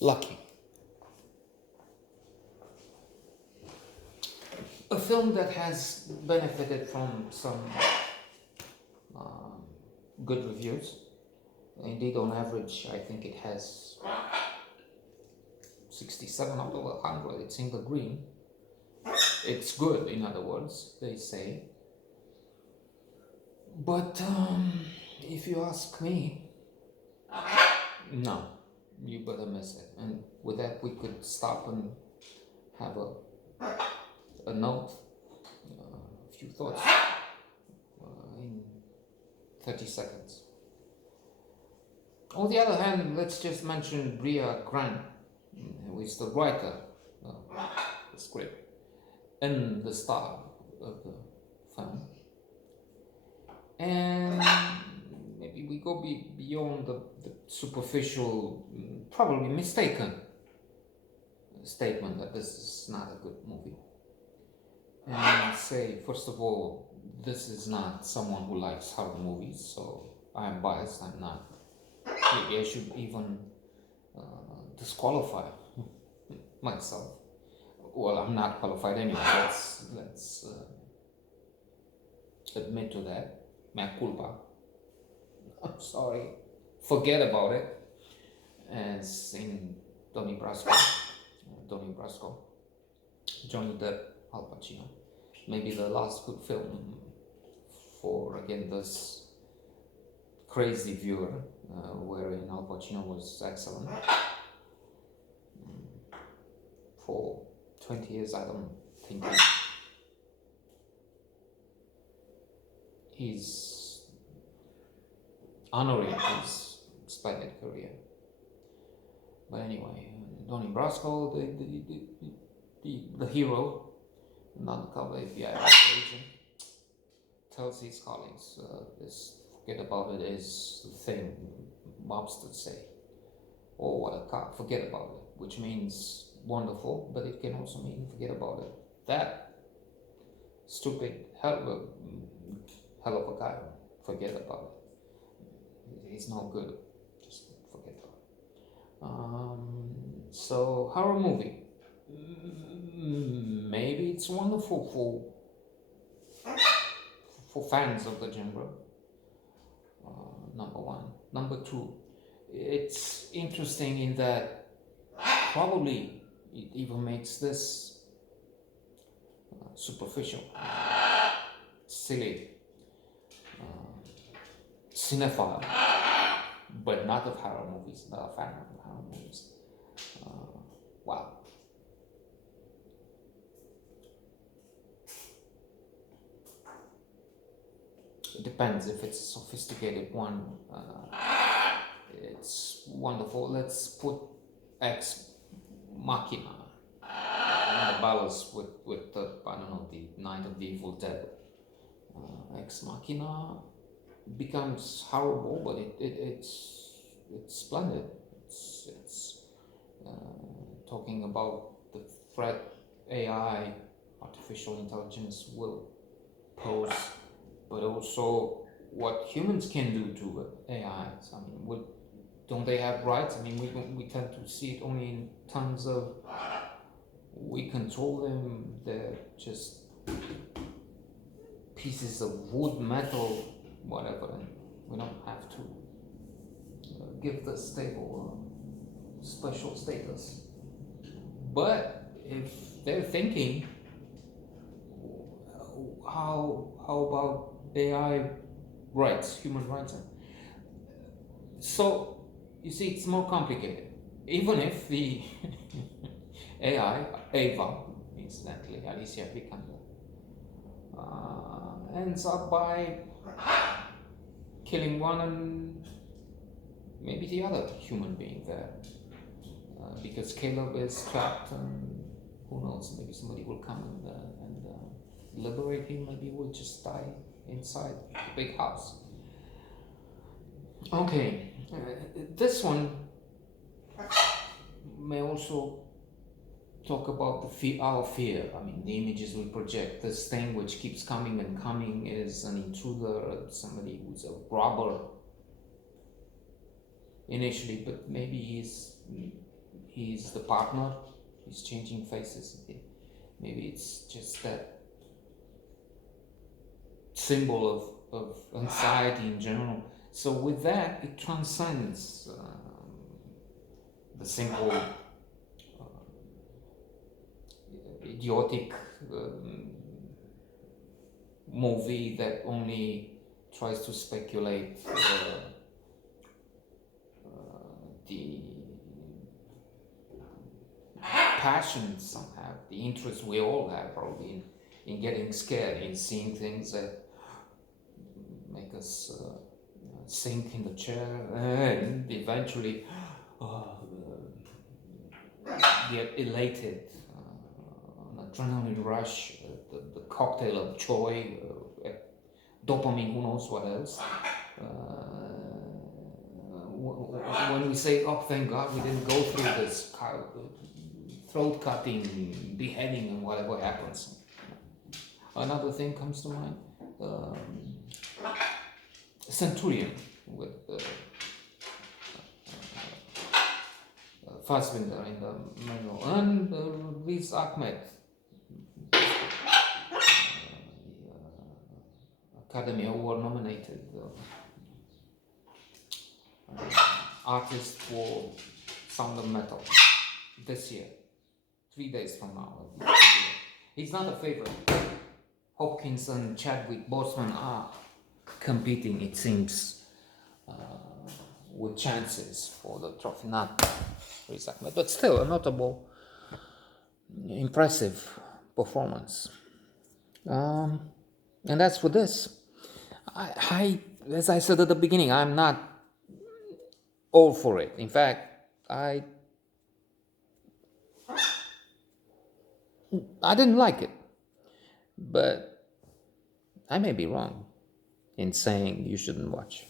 Lucky. A film that has benefited from some um, good reviews. Indeed, on average, I think it has 67 out of 100. It's in the green. It's good, in other words, they say. But if you ask me, no, you better miss it. And with that, we could stop and have a note, a few thoughts in 30 seconds. On the other hand, let's just mention Bria Grant, who is the writer of the script and the star of the film. And maybe we go beyond the superficial, probably mistaken statement that this is not a good movie. And say, first of all, this is not someone who likes horror movies, so I am biased, I'm not. Maybe I should even disqualify myself. Well, I'm not qualified anyway, let's admit to that. Mea culpa. I'm sorry. Forget about it. As in Donnie Brasco, Johnny Depp, Al Pacino. Maybe the last good film for, again, this crazy viewer, wherein Al Pacino was excellent. For 20 years, I don't think he's honoring his splendid career. But anyway, Donnie Brasco, the hero, an undercover FBI agent, tells his colleagues, this forget about it is the thing mobsters say. Oh, what a cop, forget about it, which means wonderful, but it can also mean forget about it. That stupid hell of a guy, forget about it. He's no good, just forget about it. So, horror movie. Maybe it's wonderful for fans of the genre. Number one. Number two, it's interesting in that probably it even makes this superficial, silly, cinephile, but not of horror movies, not a fan of horror movies. Wow. It depends if it's a sophisticated one. It's wonderful. Let's put Ex Machina in the balance with the, I don't know, the Night of the Evil Dead. Ex Machina becomes horrible, but it's splendid. It's talking about the threat AI, artificial intelligence, will pose, but also what humans can do to AI. I mean, don't they have rights? I mean, we tend to see it only in terms of we control them. They're just pieces of wood, metal, whatever, and we don't have to give the stable special status. But if they're thinking, how about AI rights, human rights? So you see, it's more complicated. Even if the AI, Ava, incidentally, Alicia Vikander, ends up by killing one and maybe the other human being there, because Caleb is trapped, and who knows, maybe somebody will come and liberate him. Maybe he will just die inside the big house. Okay, this one may also talk about our fear. I mean, the images we project. This thing which keeps coming and coming is an intruder, somebody who's a robber initially, but maybe he's he's the partner. He's changing faces. Maybe it's just that symbol of anxiety in general. So with that, it transcends the simple idiotic movie that only tries to speculate the passion some have, the interest we all have probably in getting scared, in seeing things that make us sink in the chair and eventually get elated, an adrenaline rush, the cocktail of joy, dopamine, who knows what else. When we say, oh, thank God we didn't go through this throat cutting, beheading, and whatever happens. Another thing comes to mind, Centurion with Fassbinder in the manual, and Riz Ahmed, Academy Award nominated artist for Sound of Metal this year, 3 days from now. He's not a favorite. Hopkins and Chadwick Boseman are competing, it seems, with chances for the trophy. Not Riz Ahmed, but still a notable, impressive performance. And that's for this. I, as I said at the beginning, I'm not all for it. In fact, I didn't like it, but I may be wrong in saying you shouldn't watch.